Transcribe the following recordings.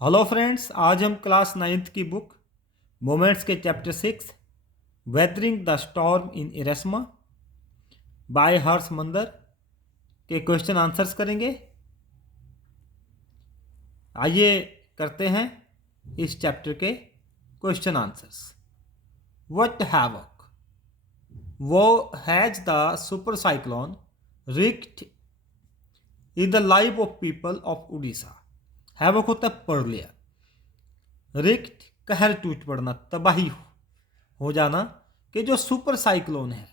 Hello friends, आज हम class 9th की बुक मोमेंट्स के chapter 6 weathering the storm in Ersama by Harsh Mander के क्वेश्चन आंसर्स करेंगे। आइए करते हैं इस चैप्टर के क्वेश्चन आंसर्स। व्हाट हैवक वो has the super cyclone wreaked in the life of people of Orissa. Havoc होता है पढ़ लिया, रिक्ट कहर टूट पड़ना, तबाही हो जाना। कि जो सुपर साइक्लोन है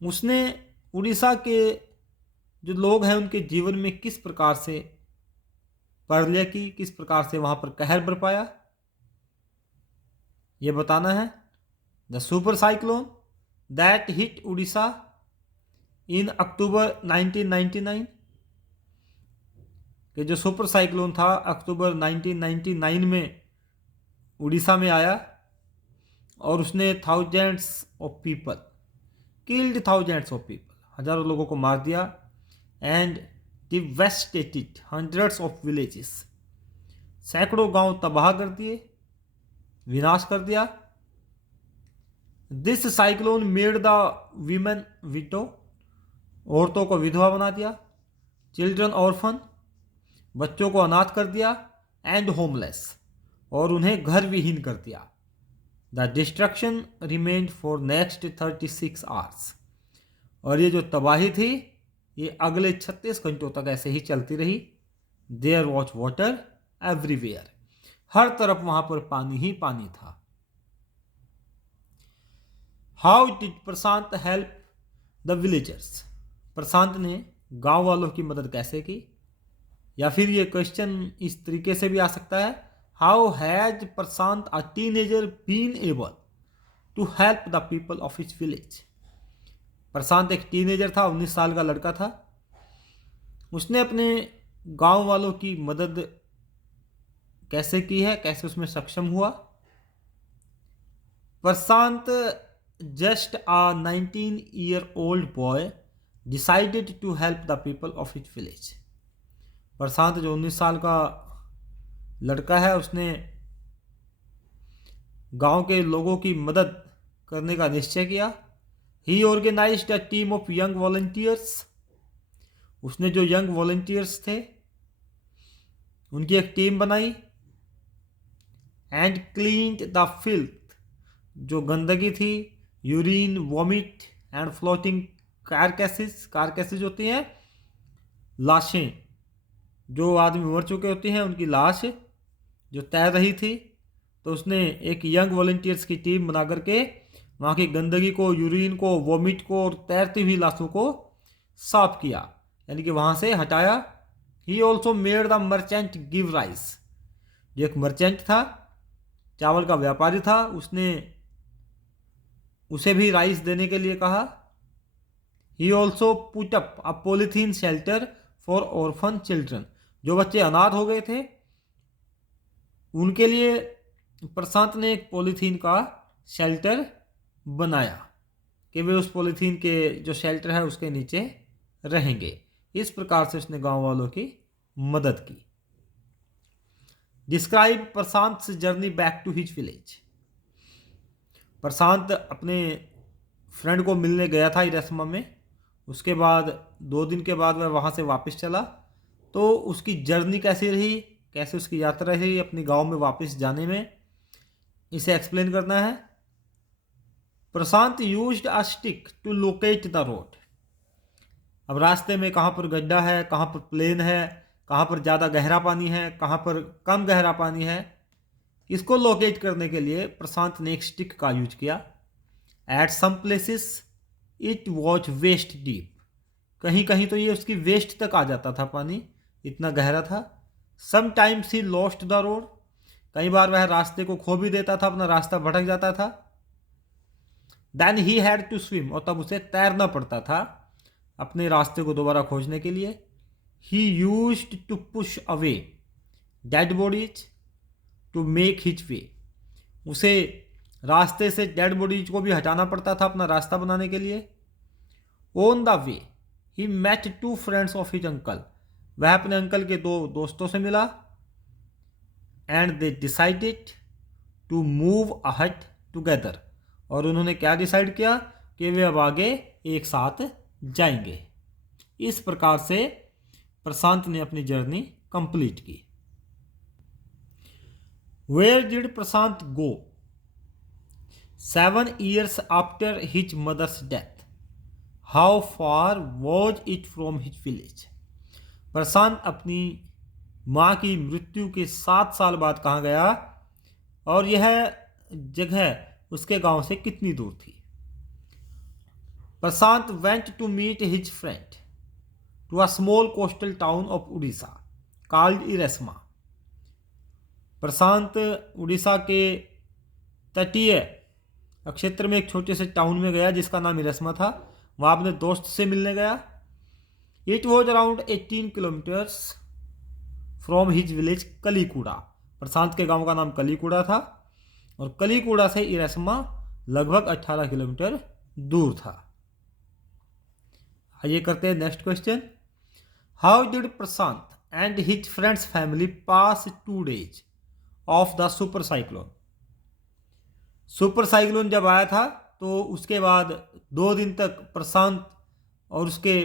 उसने उड़ीसा के जो लोग हैं उनके जीवन में किस प्रकार से पड़ लिया की, किस प्रकार से वहां पर कहर बरपाया, यह बताना है। The super cyclone that hit Orissa in October 1999, कि जो सुपर साइक्लोन था अक्टूबर 1999 में उड़ीसा में आया और उसने thousands of people killed, thousands of people, हजारों लोगों को मार दिया। And devastated hundreds of villages, सैकड़ों गांव तबाह कर दिए, विनाश कर दिया। This cyclone made the women window, औरतों को विधवा बना दिया। चिल्ड्रन ऑर्फन, बच्चों को अनाथ कर दिया। एंड होमलेस, और उन्हें घर विहीन कर दिया। The destruction remained for next 36 hours, और ये जो तबाही थी ये अगले 36 घंटों तक ऐसे ही चलती रही। देयर वॉज वाटर एवरीवेयर, हर तरफ वहां पर पानी ही पानी था। How did Prashant help the villagers, Prashant ने गांव वालों की मदद कैसे की। या फिर ये क्वेश्चन इस तरीके से भी आ सकता है, how has Prashant a teenager been able to help the people of his village. Prashant एक टीनेजर था, 19 साल का लड़का था। उसने अपने गांव वालों की मदद कैसे की है, कैसे उसमें सक्षम हुआ। Prashant just a 19-year-old boy decided to help the people of his village. Prashant जो 19 साल का लड़का है उसने गांव के लोगों की मदद करने का निश्चय किया। He organised a team of young volunteers, उसने जो यंग वॉलंटियर्स थे उनकी एक टीम बनाई। एंड क्लीन्ड द फिल्थ, जो गंदगी थी, यूरिन, वॉमिट एंड फ्लोटिंग कारकेसेस, कारकेसेस होती हैं लाशें, जो आदमी मर चुके होते हैं उनकी लाश जो तैर रही थी। तो उसने एक यंग वॉलंटियर्स की टीम बना करके वहाँ की गंदगी को, यूरिन को, वॉमिट को और तैरती हुई लाशों को साफ किया, यानी कि वहाँ से हटाया। He also made the merchant give rice, जो एक मर्चेंट था, चावल का व्यापारी था, उसने उसे भी राइस देने के लिए कहा। He also put up a polythene shelter for orphan children, जो बच्चे अनाथ हो गए थे उनके लिए प्रशांत ने एक पॉलीथीन का शेल्टर बनाया कि वे उस पॉलीथीन के जो शेल्टर है उसके नीचे रहेंगे। इस प्रकार से उसने गांव वालों की मदद की। Describe Prashant journey back to his village. Prashant अपने फ्रेंड को मिलने गया था इरेस्मा में, उसके बाद 2 दिन के बाद वह वहाँ से वापस चला। तो उसकी जर्नी कैसी रही, कैसे उसकी यात्रा रही अपने गांव में वापस जाने में, इसे एक्सप्लेन करना है। Prashant used a stick to locate the road, अब रास्ते में कहाँ पर गड्ढा है, कहाँ पर प्लेन है, कहाँ पर ज़्यादा गहरा पानी है, कहाँ पर कम गहरा पानी है, इसको लोकेट करने के लिए प्रशांत ने एक स्टिक का यूज किया। At some places it was waist deep, कहीं कहीं तो ये उसकी वेस्ट तक आ जाता था पानी, इतना गहरा था। Sometimes he lost the road, कई बार वह रास्ते को खो भी देता था, अपना रास्ता भटक जाता था। Then he had to swim, और तब उसे तैरना पड़ता था अपने रास्ते को दोबारा खोजने के लिए। He used to push away dead bodies to make his way, उसे रास्ते से डेड बॉडीज को भी हटाना पड़ता था अपना रास्ता बनाने के लिए। On the way he met 2 friends of his uncle, वह अपने अंकल के 2 दोस्तों से मिला। And they decided to move ahead together, और उन्होंने क्या डिसाइड किया कि वे अब आगे एक साथ जाएंगे। इस प्रकार से प्रशांत ने अपनी जर्नी कंप्लीट की। Where did Prashant go 7 years after his mother's death? How far was it from his village? Prashant अपनी माँ की मृत्यु के 7 साल बाद कहाँ गया और यह जगह उसके गांव से कितनी दूर थी? Prashant went to meet his friend to a small coastal town of Orissa called Ersama. Prashant Orissa के तटीय क्षेत्र में एक छोटे से टाउन में गया जिसका नाम इरेस्मा था। वहाँ अपने दोस्त से मिलने गया। It was around 18 kilometres from his village Kalikuda. Prashant के गांव का नाम कलीकुड़ा था और कलीकुड़ा से इरेस्मा लगभग 18 किलोमीटर दूर था। आइए करते हैं next question. How did Prashant and his friends family pass 2 days of the super cyclone? Super cyclone जब आया था तो उसके बाद 2 दिन तक प्रशांत और उसके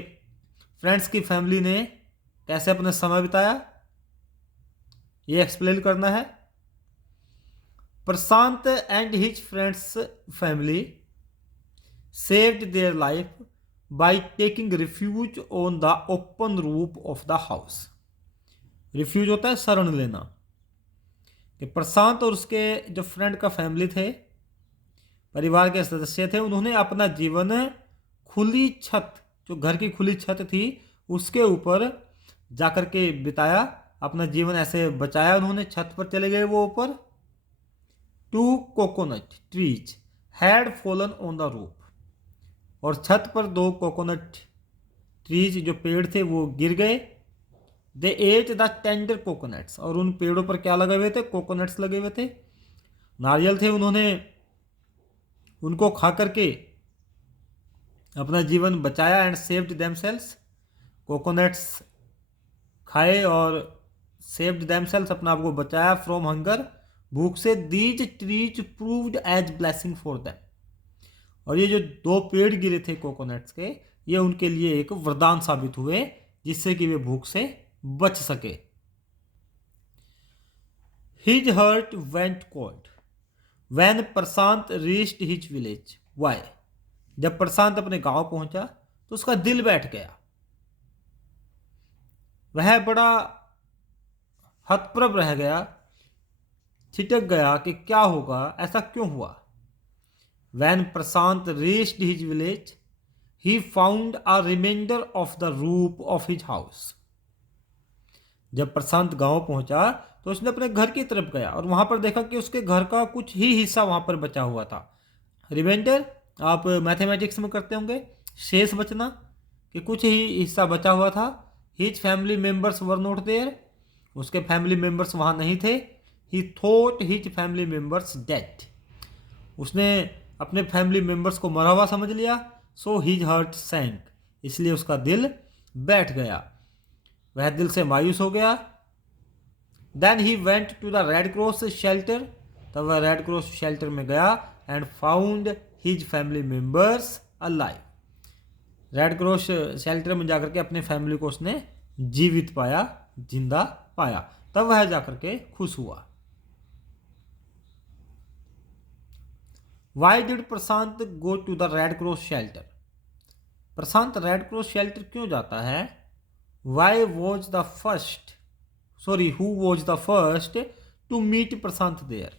फ्रेंड्स की फैमिली ने कैसे अपना समय बिताया, ये एक्सप्लेन करना है। Prashant and his friends family saved their life by taking refuge on the open roof of the house. Refuge होता है शरण लेना। कि प्रशांत और उसके जो फ्रेंड का फैमिली थे, परिवार के सदस्य थे, उन्होंने अपना जीवन खुली छत, जो घर की खुली छत थी उसके ऊपर जाकर के बिताया। अपना जीवन ऐसे बचाया उन्होंने। छत पर चले गए वो ऊपर। 2 coconut trees had fallen on the roof, और छत पर 2 कोकोनट ट्रीज जो पेड़ थे वो गिर गए। दे एट द टेंडर कोकोनट्स, और उन पेड़ों पर क्या लगे हुए थे? कोकोनट्स लगे हुए थे, नारियल थे। उन्होंने उनको खा करके अपना जीवन बचाया। एंड सेव्ड देमसेल्स, कोकोनट्स खाए और सेव्ड देमसेल्स, अपना आप को बचाया फ्रॉम हंगर, भूख से। These trees proved as blessing for them, और ये जो 2 पेड़ गिरे थे कोकोनट्स के, ये उनके लिए एक वरदान साबित हुए जिससे कि वे भूख से बच सके। His heart went cold when Prashant reached his village. Why? जब प्रशांत अपने गांव पहुंचा तो उसका दिल बैठ गया। वह बड़ा हतप्रभ रह गया, छिटक गया कि क्या होगा, ऐसा क्यों हुआ। When Prashant reached his village, he found a remainder of the roof of his house. जब प्रशांत गांव पहुंचा तो उसने अपने घर की तरफ गया और वहां पर देखा कि उसके घर का कुछ ही हिस्सा वहां पर बचा हुआ था। रिमाइंडर आप मैथमेटिक्स में करते होंगे, शेष बचना, कि कुछ ही हिस्सा बचा हुआ था। His family members were not there, उसके फैमिली मेंबर्स वहां नहीं थे। He thought his family members dead, उसने अपने फैमिली मेंबर्स को मरा हुआ समझ लिया। सो हिज हर्ट सैंक, इसलिए उसका दिल बैठ गया, वह दिल से मायूस हो गया। Then he went to the red cross shelter, तब वह रेड क्रॉस शेल्टर में गया। And found his family members alive, red cross shelter में जाकर के अपने फैमिली को उसने जीवित पाया, जिंदा पाया। तब वह जाकर के खुश हुआ। Why did Prashant go to the red cross shelter? Prashant red cross shelter क्यों जाता है? Why was the first who was the first to meet Prashant there?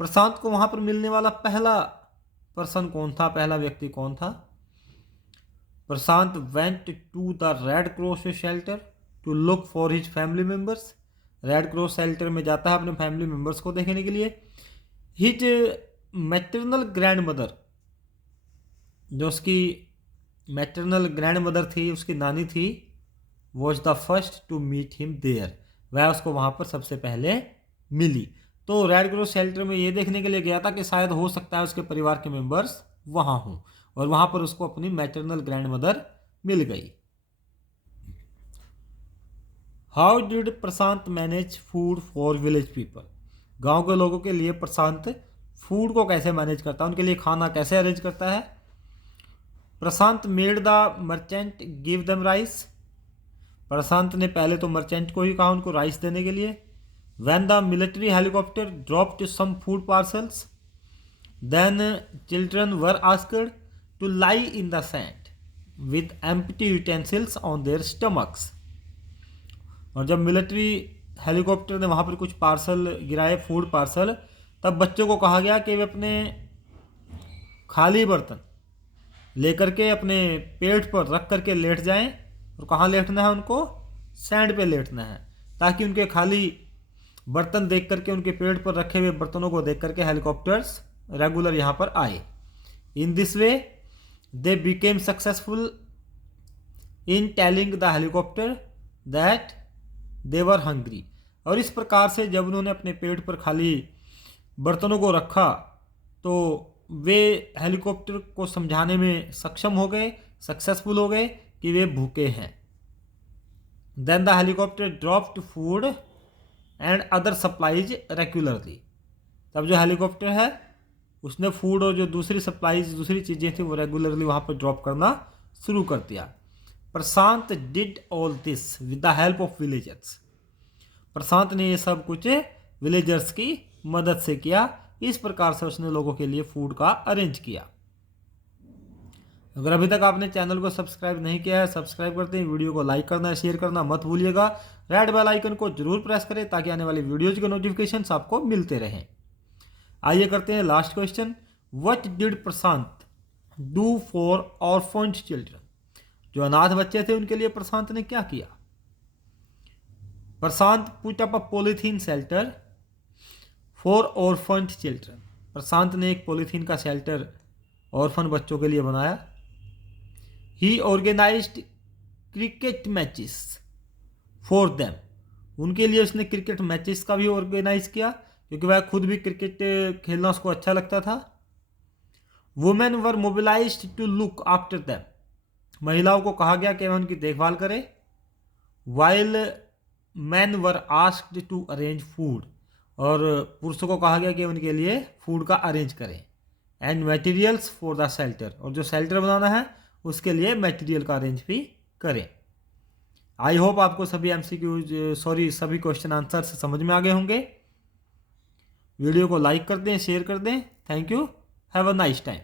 Prashant को वहां पर मिलने वाला पहला पर्सन कौन था, पहला व्यक्ति कौन था? Prashant went to the red cross shelter to look for his family members, red cross shelter में जाता है अपने फैमिली मेंबर्स को देखने के लिए। हिज मैटरनल ग्रैंड मदर, जो उसकी मैटरनल ग्रैंड मदर थी, उसकी नानी थी, was the first to meet him there, वह उसको वहां पर सबसे पहले मिली। तो रेड क्रॉस शेल्टर में ये देखने के लिए गया था कि शायद हो सकता है उसके परिवार के मेंबर्स वहां हों, और वहां पर उसको अपनी मैटरनल ग्रैंड मदर मिल गई। How did Prashant manage food for village people? गांव के लोगों के लिए प्रशांत फूड को कैसे मैनेज करता है, उनके लिए खाना कैसे अरेंज करता है? Prashant made the merchant give them rice. Prashant ने पहले तो मर्चेंट को ही कहा उनको राइस देने के लिए। When the military helicopter dropped some food parcels, then children were asked to lie in the sand with empty utensils on their stomachs. और जब मिलिट्री हेलीकॉप्टर ने वहाँ पर कुछ पार्सल गिराए, फूड पार्सल, तब बच्चों को कहा गया कि वे अपने खाली बर्तन लेकर के अपने पेट पर रख करके लेट जाएं। और कहाँ लेटना है उनको? सैंड पे लेटना है, ताकि उनके खाली बर्तन देख करके, उनके पेट पर रखे हुए बर्तनों को देख करके हेलीकॉप्टर्स रेगुलर यहाँ पर आए। In this way they became successful in telling the helicopter that they were hungry. और इस प्रकार से जब उन्होंने अपने पेट पर खाली बर्तनों को रखा तो वे हेलीकॉप्टर को समझाने में सक्षम हो गए, सक्सेसफुल हो गए कि वे भूखे हैं। Then the helicopter dropped food and other supplies regularly. तब जो हेलीकॉप्टर है उसने फूड और जो दूसरी सप्लाईज, दूसरी चीज़ें थी, वो रेगुलरली वहाँ पर ड्रॉप करना शुरू कर दिया। Prashant did all this with the help of villagers. Prashant ने ये सब कुछ विलेजर्स की मदद से किया। इस प्रकार से उसने लोगों के लिए फूड का अरेंज किया। अगर अभी तक आपने चैनल को सब्सक्राइब नहीं किया है, सब्सक्राइब करते हैं, वीडियो को लाइक करना, शेयर करना मत भूलिएगा। रेड बेल आइकन को जरूर प्रेस करें ताकि आने वाली वीडियोज के नोटिफिकेशन आपको मिलते रहें। आइए करते हैं last question. What did Prashant do for orphaned children? जो अनाथ बच्चे थे उनके लिए प्रशांत ने क्या किया? Prashant put up a polythene shelter for orphaned children. Prashant ने एक पॉलीथीन का शेल्टर ऑर्फन बच्चों के लिए बनाया। He organised cricket matches for them. उनके लिए उसने क्रिकेट मैचेस का भी ऑर्गेनाइज किया, क्योंकि वह खुद भी क्रिकेट खेलना उसको अच्छा लगता था। Women were mobilised to look after them. महिलाओं को कहा गया कि वह उनकी देखभाल करें। While man were asked to arrange food. और पुरुषों को कहा गया कि उनके लिए फूड का अरेंज करें। And materials for the shelter. और जो शेल्टर बनाना है उसके लिए मटेरियल का अरेंज भी करें। आई होप आपको सभी सभी क्वेश्चन आंसर समझ में आ गए होंगे। वीडियो को लाइक कर दें, शेयर कर दें। Thank you. Have a nice time.